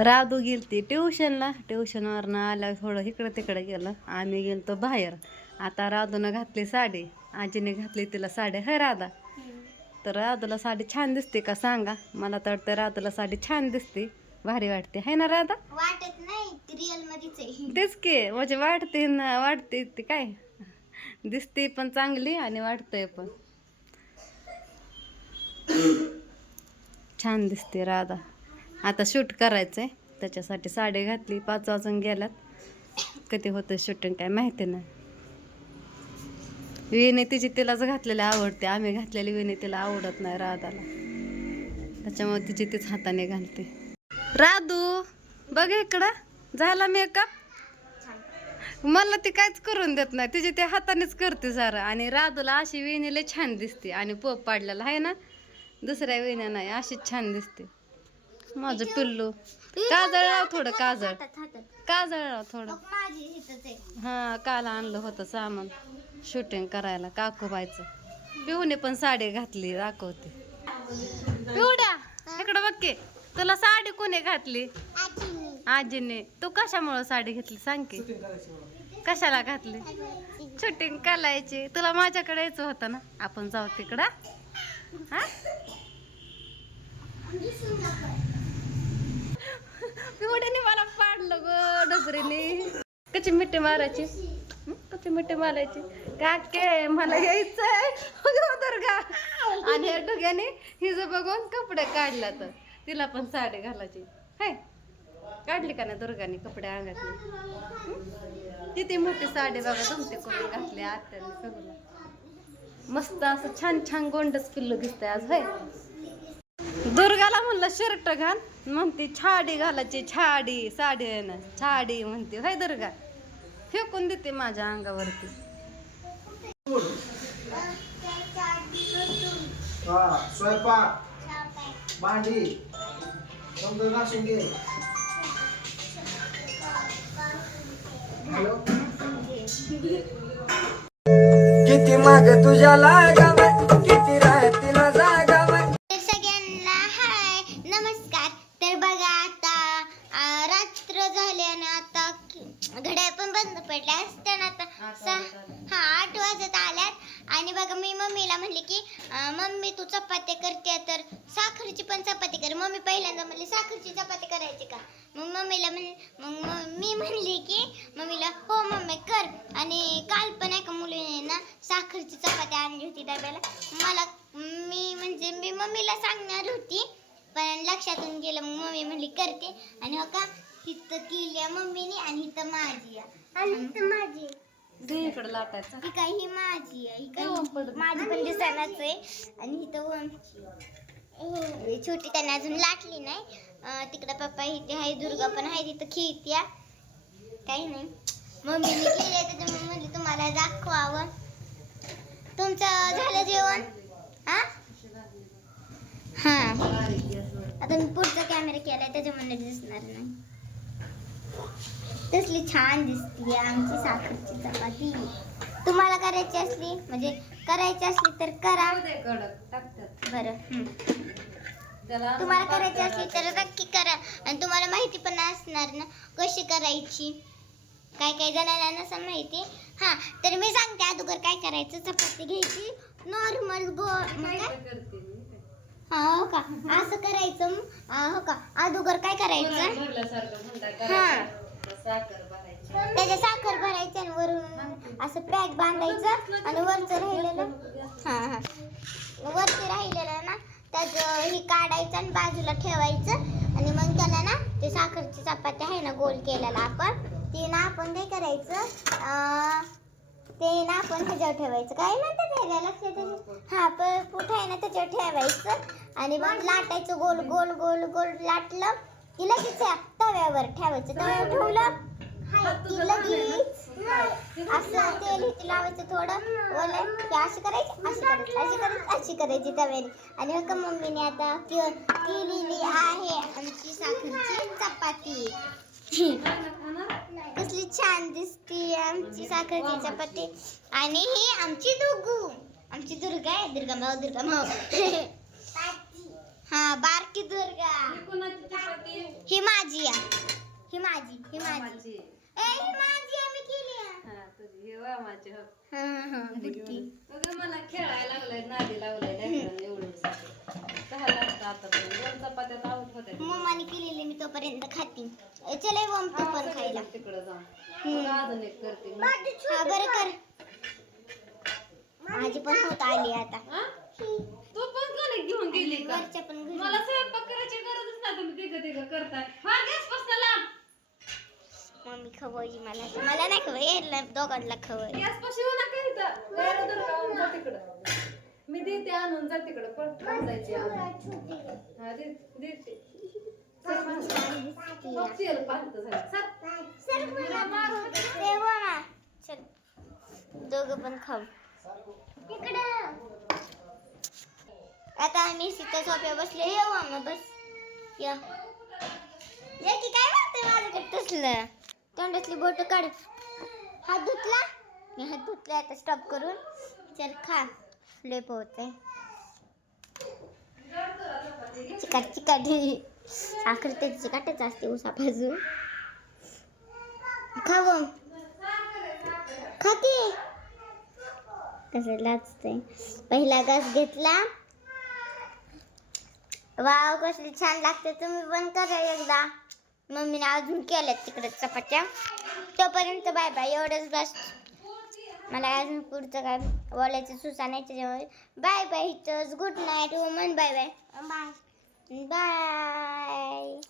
राधू गेलती ट्युशनला. ट्युशनवरनं आल्या थोडं इकडं तिकडं गेलं. आम्ही गेलतो बाहेर. आता राधूनं घातली साडी, आजीने घातली तिला साडी. है राधा? तर राधूला साडी छान दिसते का सांगा? मला तर वाटतं राधूला साडी छान दिसते, भारी वाटते. है ना राधा? वाटत नाही, रिअल मध्येच आहे. तेच की, म्हणजे वाटते ना, वाटते ती काय दिसते पण चांगली आणि वाटतंय पण छान दिसते राधा. आता शूट करायचंय, त्याच्यासाठी साडी घातली. 5 वाजून गेल्यात. कधी होतं शूटिंग काय माहिती नाही. विणी तिची तिलाच घातलेली आवडते, आम्ही घातलेली विणी तिला आवडत नाही राधाला, त्याच्यामुळे तिची तीच हाताने घालते. राधू बघ इकडं, झाला मेकअप? मला ती काहीच करून देत नाही, तिची ते हातानेच करते सारं. आणि राधूला अशी विणी लय छान दिसते आणि पोप पाडलेला आहे ना, दुसऱ्या विण्या नाही, अशीच छान दिसते. माझं पिल्लू. काजळ लाव थोडं, काजळ लाव थोडं. हा, काल आणलं होतं सामान शूटिंग करायला काकूबाईचं. पिऊने पण साडी घातली, दाखवते. पिवड्या इकडं बघ की, तुला साडी कोणी घातली? आजीने. तू कशामुळे साडी घेतली सांग की? कशाला घातली? शूटिंग करायची. तुला माझ्याकडे यायचं होतं ना, आपण जाऊ तिकडं. हा, पिवड्याने मला पाडलं ग डबरीने. कशी मिठी मारायची, कशी मिठी मारायची. काके मला यायचंय दुर्गा. आणि ह्या डुग्याने हिचं बघून कपडे काढला, तर तिला पण साडी घालायची. हाय, काढली का ना दुर्गाने कपडे अंगातले. किती मोठी साडी बघा, दुमते करून घातली आत्याने सगळं. मस्त असं छान छान गोंडच पिल्लू दिसतंय आज. हाय, दुर्गाला म्हणलं शर्ट घाल, म्हणते छाडी घालायची. छाडी, साडी आहे ना, छाडी म्हणते. हाय दुर्गा, फेकून देते माझ्या अंगावरती. स्वयंपाक, भांडी समजा घासून घे. किती माग तुझ्या लागावं, किती राहते ना जागावं. सगळ्यांना हाय, नमस्कार. तर बघा आता रात्र झाली आणि आता घड्याळ पण बंद पडल्या असताना आता 8 वाजत आल्यात. आणि बघा मी मम्मीला म्हणले की मम्मी तू चपाती करते तर साखरची पण चपाती कर. मम्मी पहिल्यांदा म्हणली साखरची चपाती करायची का? मग मम्मीला मी म्हणली की मम्मीला हो मम्मी कर. आणि काल पण एका मुलीने ना साखरची चपाती आणली होती डब्याला. मी मम्मीला सांगणार होती पण लक्षातून गेलं. मग मम्मी म्हणली करते. आणि हो का, हिथं केली मम्मीने आणि हिथं माझी आणि हिथं माझी इकडे लाटायचं. ही काय, ही माझी आहे, ही काय माझी पण दिसणारच आहे. आणि हिथं छोटी त्यांना अजून लाटली नाही. तिकडं पप्पा इथे आहे, दुर्गा पण आहे तिथं खेळत्या. काही नाही, मम्मीने केली त्याच्यामुळे म्हणली तुम्हाला दाखवावं. तुमचं झालं जेवण? हा, आता मी पुढचा कॅमेरा केलाय त्याच्यामुळे दिसणार नाही. तसली छान दिसते आमची साखरची चपाती. तुम्हाला करायची असली म्हणजे करायची असली तर करा बरं. तुम्हाला करायची असली तर नक्की करा. आणि तुम्हाला माहिती पण असणार ना कशी करायची. काय काय जणांना नसेल माहिती. हा, तर मी सांगते अगोदर काय करायचं. चपाती घ्यायची नॉर्मल गोल. हो का, असं करायचं. हो का, अगोदर काय करायचं, हा त्याच्या साखर भरायचं आणि वरून असं पॅक बांधायचं. आणि वरचं राहिलेलं वरती राहिलेलं ना त्याचं हे काढायचं आणि बाजूला ठेवायचं. आणि मग त्याला ना ते साखरची चपाती आहे ना गोल केलेला आपण, ते ना आपण काय करायचं, ते ना आपण ह्याच्यावर ठेवायचं. काय म्हणतात ह्याला लक्षात? हा, पुठ आहे ना त्याच्यावर ठेवायचं. आणि मग लाटायचं गोल गोल गोल गोल. लाटलं की लगेच तव्यावर ठेवायचं. तव्यावर ठेवलं की लगेच असं तेल इथे लावायचं थोडं ओलं की अशी करायची, अशी करायची, अशी करायची, अशी करायची तव्याने. आणि हो का, मम्मीने आता केलेली आहे आमची साखरची चपाती. कसली छान दिसते आमची साखरची चपाती. आणि ही आमची दुर्गा आहे, दुर्गा माऊ. हा बारकी दुर्गा ही कोणाची चपाती? ही माझी आहे ही माझी मामाची. ही माझी आम्ही केली आहे. हा तुझी ही मामाची हो. हा बुट्टी. उगा मला खेळायला लागलाय नादी लावलाय लेकरांना एवढं झालं असतं आतापर्यंत 2 चपात्यात आऊट होत्या. मम्माने केलेली मी तोपर्यंत खाती चले तू पण खायला तिकडं जाऊन मग अजून एक करते मी. हा बरं कर माझी पण होत आली आता हा? तू पण का नाही घेऊन गेली का? वरच्या पण घरी. मला स्वयंपाक करायची गरजच नाही तुम्ही तिघं करताय. हा गॅस पासून लांब. मम्मी खवळली मला नाही खवळ यायला दोघांना खवळ गॅस पाशी येऊ नका इथं. गैर दुर्गा जा तिकडं. मी देते आणून जा तिकडं पण जायची हा देते. तेल पाहत झालं चल दोघं पण खाऊ आता आम्ही सीता सोप्या बसले येऊ आम्ही बस या की काय वाटतं माझ्याकडे तसलं तोंडातली बोट काढ हात धुतला मी हात धुतला आता स्टॉप करून चल खा फ्लेप होते चिकाट साखर ते चिकाटच असते उसापासून खाऊ खाते कसं लाजतंय पहिला घास घेतला वाव कसली छान लागते तुम्ही पण करा एकदा मम्मीने अजून केल्यात तिकडे चपात्या तोपर्यंत बाय बाय एवढंच बस मला अजून पुढचं काय बोलायचं सुचा नाही त्याच्यामुळे बाय बाय इथंच good night woman bye bye bye bye